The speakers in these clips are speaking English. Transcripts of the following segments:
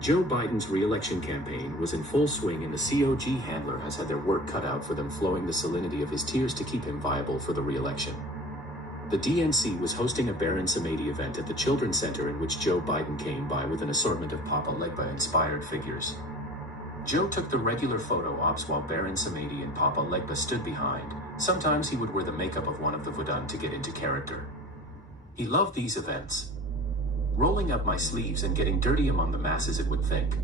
Joe Biden's re-election campaign was in full swing, and the COG handler has had their work cut out for them, flowing the salinity of his tears to keep him viable for the re-election. The DNC was hosting a Bensa Magos event at the Children's Center, in which Joe Biden came by with an assortment of Papa Legba-inspired figures. Joe took the regular photo ops while Bensa Magos and Papa Legba stood behind. Sometimes he would wear the makeup of one of the Vodun to get into character. He loved these events. Rolling up my sleeves and getting dirty among the masses, it would think.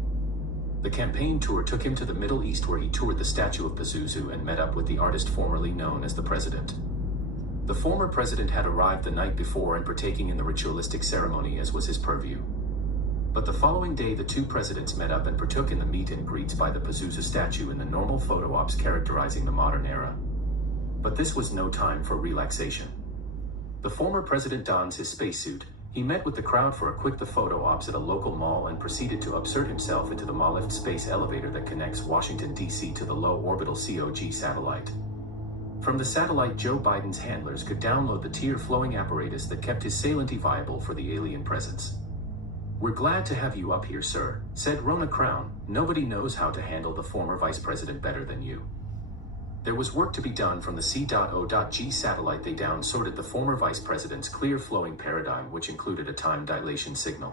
The campaign tour took him to the Middle East, where he toured the statue of Pazuzu and met up with the artist formerly known as the president. The former president had arrived the night before and partaking in the ritualistic ceremony, as was his purview. But the following day, the two presidents met up and partook in the meet and greets by the Pazuzu statue in the normal photo ops characterizing the modern era. But this was no time for relaxation. The former president dons his spacesuit. He met with the crowd for a quick photo ops at a local mall and proceeded to absert himself into the Mallift space elevator that connects Washington, D.C. to the low orbital COG satellite. From the satellite, Joe Biden's handlers could download the tear-flowing apparatus that kept his salinity viable for the alien presence. "We're glad to have you up here, sir," said Rona Crown. "Nobody knows how to handle the former vice president better than you." There was work to be done from the C.O.G satellite. They downsorted the former vice president's clear-flowing paradigm, which included a time dilation signal.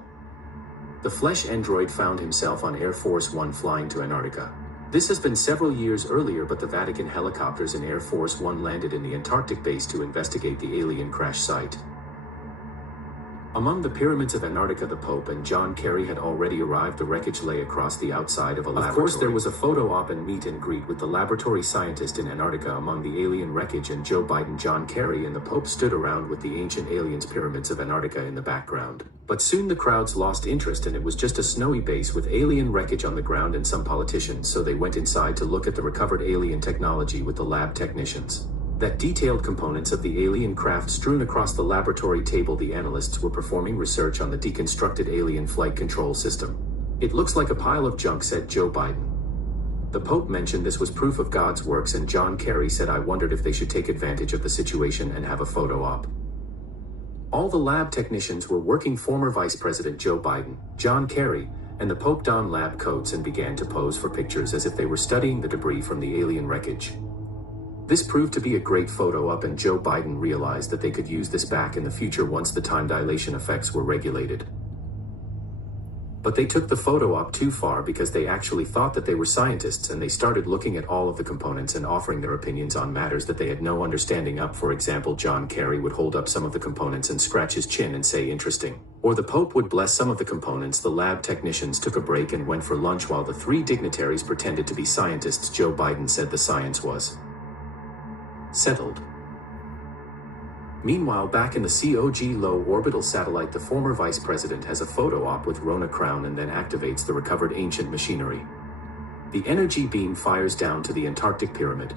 The flesh android found himself on Air Force One flying to Antarctica. This has been several years earlier, but the Vatican helicopters in Air Force One landed in the Antarctic base to investigate the alien crash site. Among the pyramids of Antarctica, the Pope and John Kerry had already arrived. The wreckage lay across the outside of a laboratory. Of course, there was a photo op and meet and greet with the laboratory scientist in Antarctica among the alien wreckage, and Joe Biden, John Kerry, and the Pope stood around with the ancient aliens' pyramids of Antarctica in the background. But soon the crowds lost interest, and it was just a snowy base with alien wreckage on the ground and some politicians, so they went inside to look at the recovered alien technology with the lab technicians. That detailed components of the alien craft strewn across the laboratory table. The analysts were performing research on the deconstructed alien flight control system. "It looks like a pile of junk," said Joe Biden. The Pope mentioned this was proof of God's works, and John Kerry said, "I wondered if they should take advantage of the situation and have a photo op." All the lab technicians were working former Vice President Joe Biden, John Kerry, and the Pope donned lab coats and began to pose for pictures as if they were studying the debris from the alien wreckage. This proved to be a great photo op, and Joe Biden realized that they could use this back in the future once the time dilation effects were regulated. But they took the photo op too far, because they actually thought that they were scientists, and they started looking at all of the components and offering their opinions on matters that they had no understanding of. For example, John Kerry would hold up some of the components and scratch his chin and say, "Interesting." Or the Pope would bless some of the components. The lab technicians took a break and went for lunch while the three dignitaries pretended to be scientists. Joe Biden said the science was settled. Meanwhile, back in the COG low orbital satellite, the former vice president has a photo op with Rona Crown and then activates the recovered ancient machinery. The energy beam fires down to the Antarctic pyramid.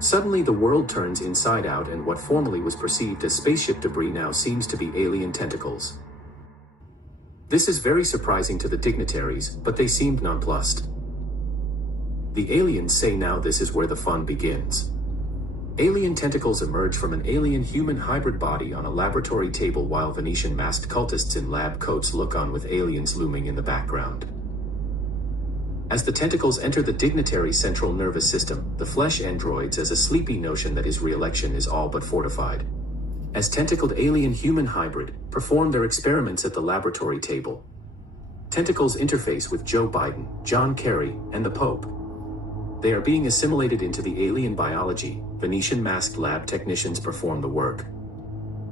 Suddenly the world turns inside out, and what formerly was perceived as spaceship debris now seems to be alien tentacles. This is very surprising to the dignitaries, but they seemed nonplussed. The aliens say now this is where the fun begins. Alien tentacles emerge from an alien-human hybrid body on a laboratory table, while Venetian masked cultists in lab coats look on with aliens looming in the background. As the tentacles enter the dignitary's central nervous system, the flesh androids as a sleepy notion that his re-election is all but fortified. As tentacled alien-human hybrid perform their experiments at the laboratory table, tentacles interface with Joe Biden, John Kerry, and the Pope. They are being assimilated into the alien biology. Venetian masked lab technicians perform the work.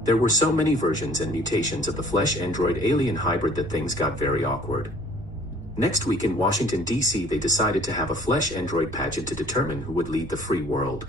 There were so many versions and mutations of the flesh android alien hybrid that things got very awkward. Next week in Washington, D.C., they decided to have a flesh android pageant to determine who would lead the free world.